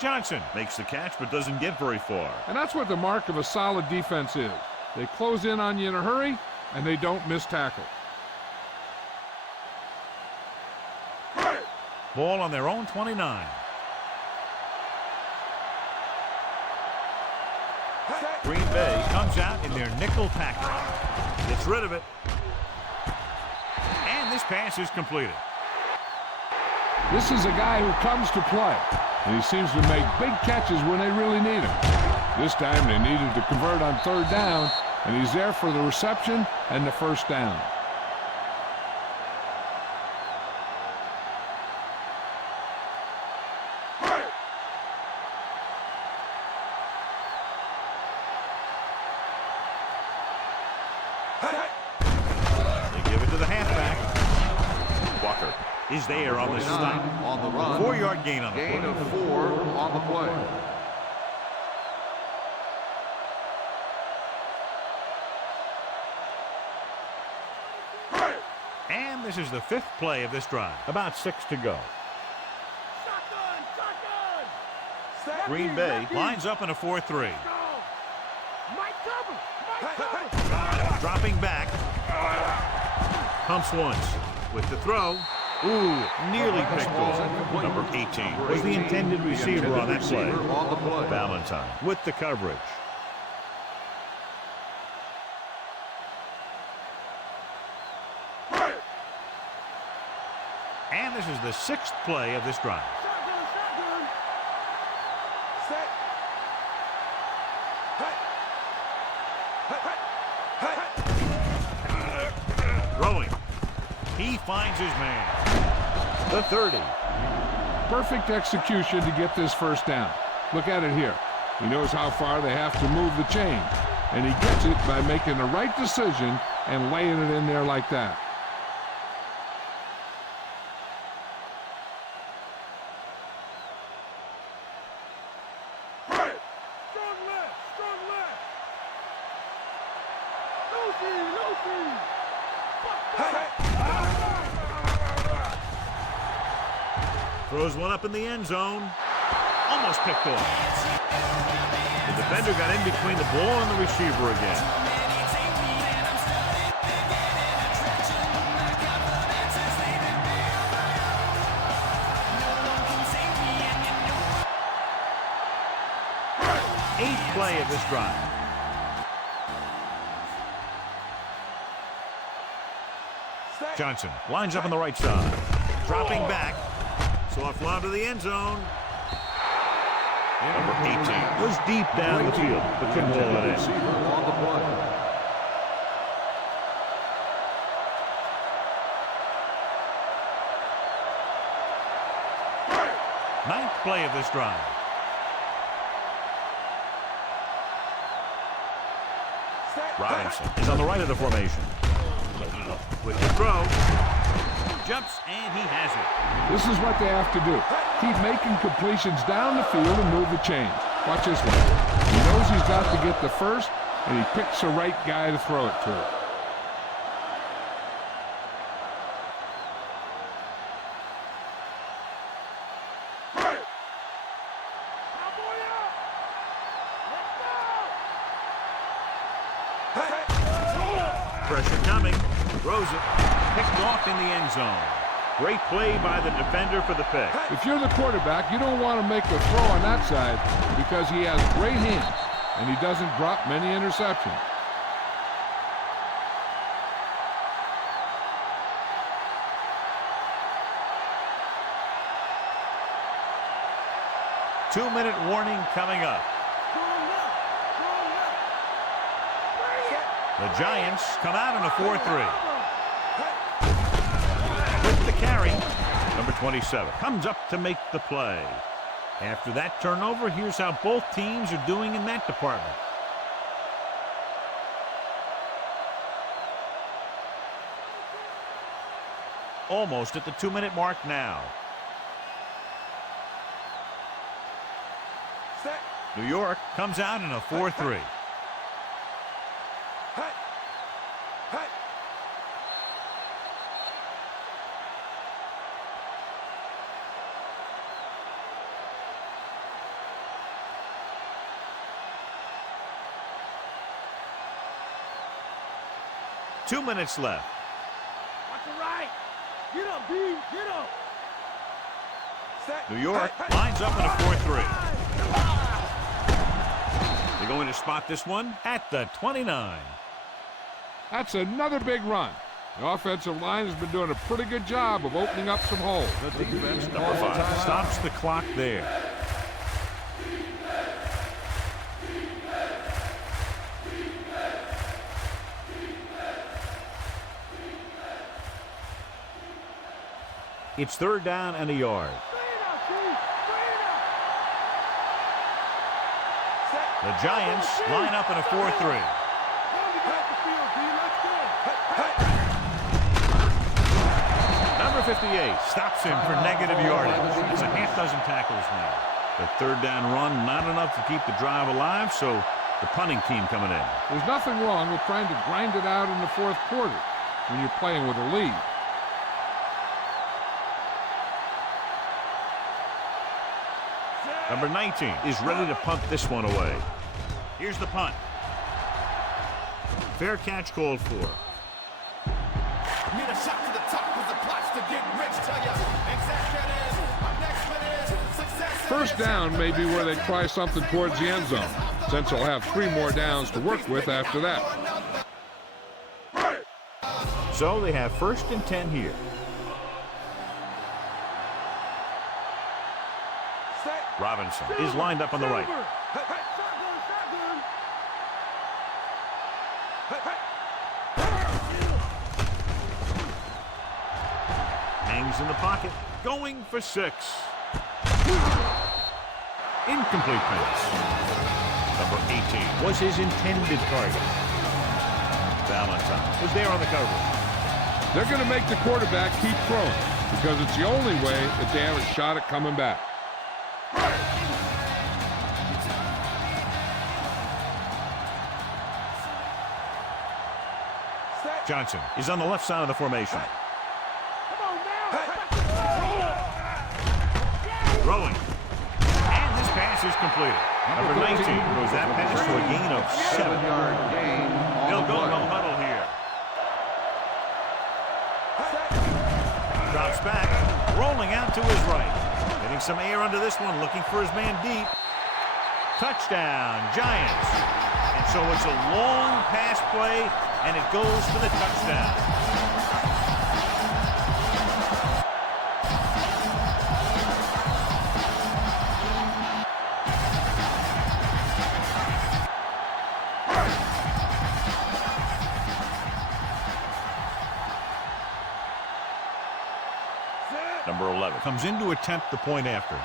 Johnson makes the catch but doesn't get very far. And that's what the mark of a solid defense is. They close in on you in a hurry, and they don't miss tackle. Ball on their own 29. Green Bay comes out in their nickel package. Gets rid of it. And this pass is completed. This is a guy who comes to play, and he seems to make big catches when they really need him. This time they needed to convert on third down, and he's there for the reception and the first down. They give it to the halfback. Walker is there on the stop. On the run. 4-yard gain on the play. Gain of 4 on the play. And this is the 5th play of this drive. About 6 to go. Shotgun, shotgun. Green Bay lines up in a 4-3. Mike cover, Mike cover. Dropping back. Pumps once. With the throw. Ooh, nearly picked off. Number 18 was the intended receiver on that play. On the play. Valentine with the coverage. And this is the 6th play of this drive. Shotgun, shotgun. Set. Throwing. He finds his man. The 30. Perfect execution to get this first down. Look at it here. He knows how far they have to move the chain, and he gets it by making the right decision and laying it in there like that. Strong left, strong left. Lucy, Lucy. Throws one up in the end zone. Almost picked off. The defender got in between the ball and the receiver again. Eighth play of this drive. Johnson lines up on the right side. Dropping back. Soft lob to the end zone. Number 18 was deep down the field, but couldn't hold it in. Receiver on the play. Ninth play of this drive. Robinson is on the right of the formation. With the throw. Jumps, and he has it. This is what they have to do. Keep making completions down the field and move the chains. Watch this one. He knows he's got to get the first, and he picks the right guy to throw it to. Cowboy up. Let's go. Pressure coming. Throws it. Picked off in the end zone. Great play by the defender for the pick. If you're the quarterback, you don't want to make a throw on that side because he has great hands, and he doesn't drop many interceptions. Two-minute warning coming up. Strong left, strong left. The Giants come out in a 4-3. With the carry, number 27 comes up to make the play. After that turnover, here's how both teams are doing in that department. Almost at the 2-minute mark now. Set. New York comes out in a 4-3. Two minutes left. Watch the right. Get up, B. Get up. Set. New York lines up in a 4-3. They're going to spot this one at the 29. That's another big run. The offensive line has been doing a pretty good job of opening up some holes. The defense Number 5 stops the clock there. It's third down and a yard. The Giants line up in a 4-3. Number 58 stops him for negative yardage. It's a half dozen tackles now. The third down run, not enough to keep the drive alive, so the punting team coming in. There's nothing wrong with trying to grind it out in the fourth quarter when you're playing with a lead. Number 19 is ready to punt this one away. Here's the punt. Fair catch called for. Need a shot to the top with the plots to get rich. Tell ya exact that is. Our next one is success. First down may be where they try something towards the end zone, since they'll have 3 more downs to work with after that. So they have 1st and 10 here. Robinson is lined up on the right. Hangs in the pocket, going for 6. Incomplete pass. Number 18 was his intended target. Valentine was there on the coverage. They're going to make the quarterback keep throwing because it's the only way that they have a shot at coming back. Johnson is on the left side of the formation. Throwing. And this pass is completed. Number 19 throws that pass for a gain of 7. 7-yard gain on He'll the go to the play. huddle here. Drops back, rolling out to his right. Getting some air under this one, looking for his man deep. Touchdown, Giants. And so it's a long pass play, and it goes for the touchdown. Number 11 comes in to attempt the point after.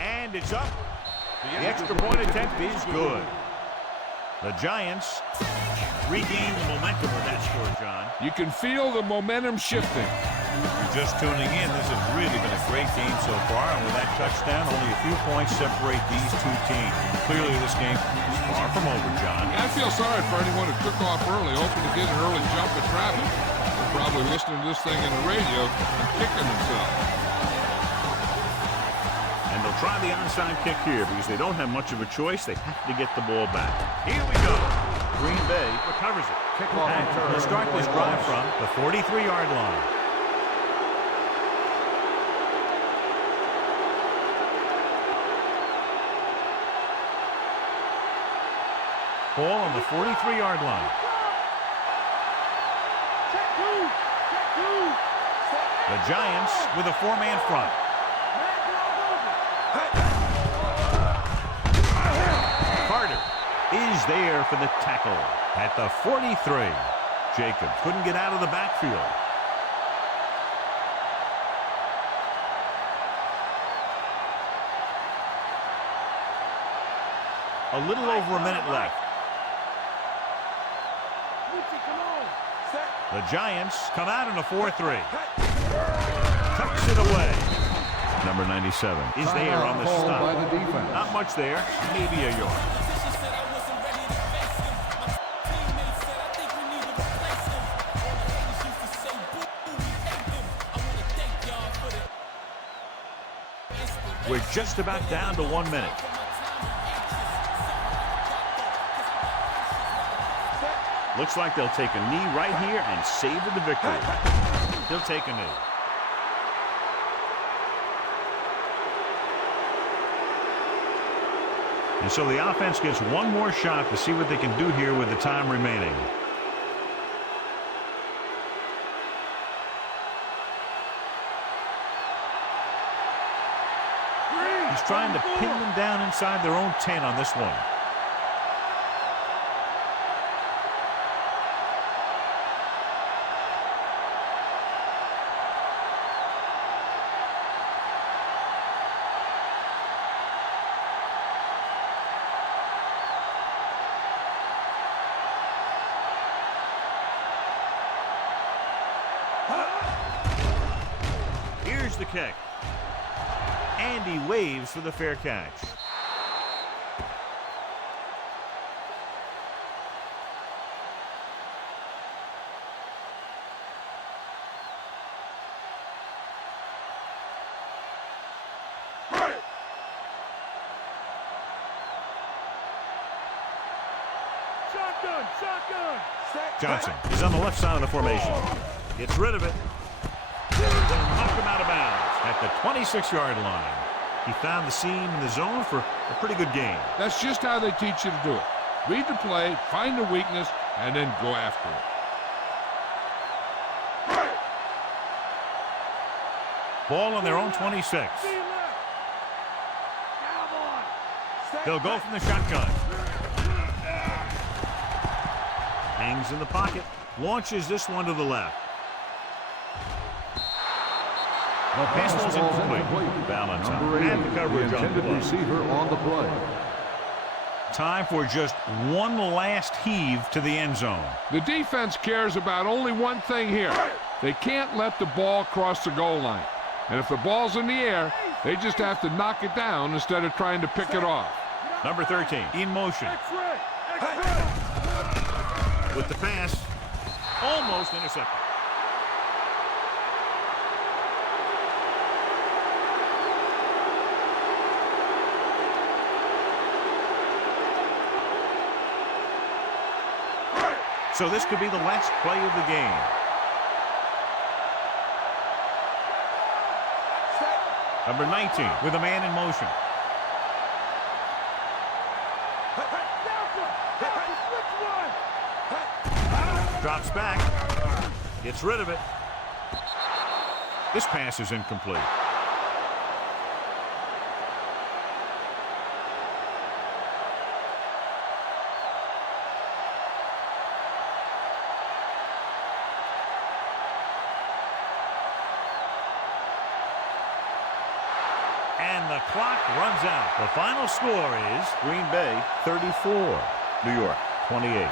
And it's up. The extra point attempt is good. The Giants regain the momentum with that score, John. You can feel the momentum shifting. If you're just tuning in, this has really been a great game so far. And with that touchdown, only a few points separate these two teams. Clearly, this game is far from over, John. I feel sorry for anyone who took off early, hoping to get an early jump at traffic. They're probably listening to this thing on the radio and kicking themselves. And they'll try the onside kick here because they don't have much of a choice. They have to get the ball back. Here we go. Green Bay recovers it. Kickoff And return. they'll start this drive from the 43-yard line. Ball on the 43-yard line. The Giants with a 4-man front. Carter is there for the tackle at the 43. Jacobs couldn't get out of the backfield. A little over a minute left. The Giants come out in a 4-3. Tucks it away. Number 97 is there on the Called by stop. the defense. Not much there, maybe a yard. We're just about down to 1 minute. Looks like they'll take a knee right here and savor the victory. He'll take a knee. And so the offense gets one more shot to see what they can do here with the time remaining. He's trying to pin them down inside their own 10 on this one. Here's the kick. And he waves for the fair catch. Shotgun, shotgun. Johnson is on the left side of the formation. Gets rid of it. Knocked him out of bounds at the 26-yard line. He found the seam in the zone for a pretty good game. That's just how they teach you to do it. Read the play, find the weakness, and then go after it. Ball on their own 26. They'll go from the shotgun. Hangs in the pocket. Launches this one to the left. Pass ball's incomplete. Balance and the coverage on the play. Receiver on the play. Time for just one last heave to the end zone. The defense cares about only one thing here. They can't let the ball cross the goal line. And if the ball's in the air, they just have to knock it down instead of trying to pick it off. Number 13 in motion. With the pass, almost intercepted. So this could be the last play of the game. Number 19 with a man in motion. Drops back. Gets rid of it. This pass is incomplete. And the clock runs out. The final score is Green Bay 34, New York 28.